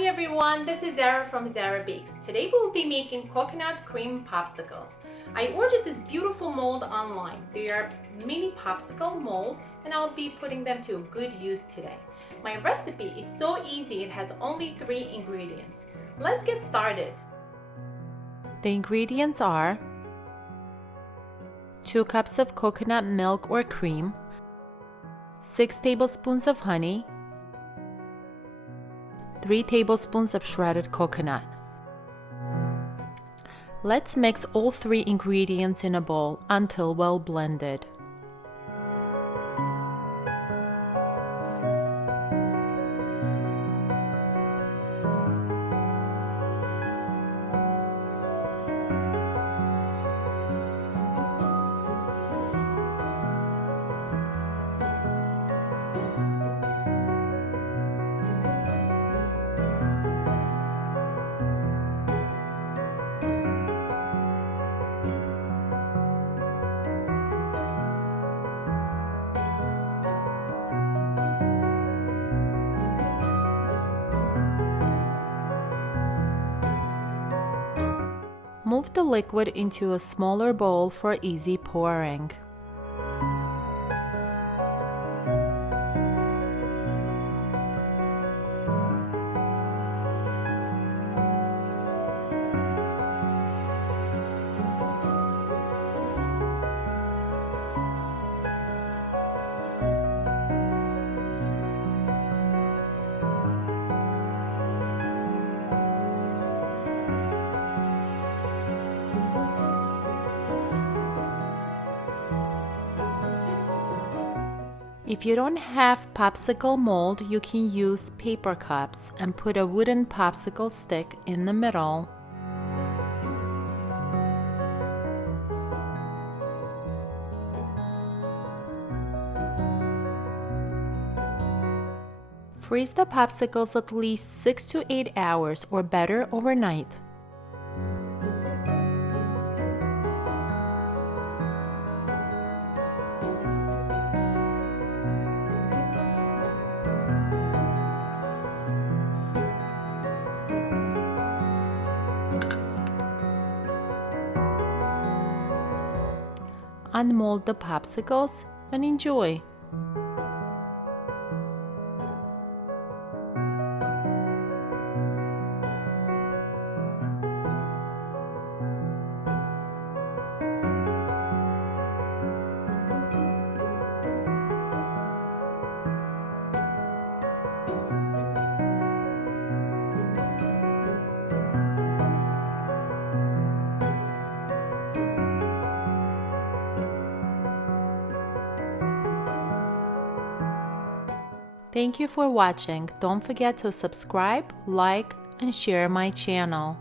Hi everyone, this is Zara from Zarabakes. Today we'll be making coconut cream popsicles. I ordered this beautiful mold online. They are mini popsicle mold and I'll be putting them to good use today. My recipe is so easy, it has only 3 ingredients. Let's get started. The ingredients are 2 cups of coconut milk or cream, 6 tablespoons of honey, 3 tablespoons of shredded coconut. Let's mix all 3 ingredients in a bowl until well blended. Move the liquid into a smaller bowl for easy pouring. If you don't have popsicle mold, you can use paper cups and put a wooden popsicle stick in the middle. Freeze the popsicles at least 6 to 8 hours or better overnight. Unmold the popsicles and enjoy. Thank you for watching. Don't forget to subscribe, like, and share my channel.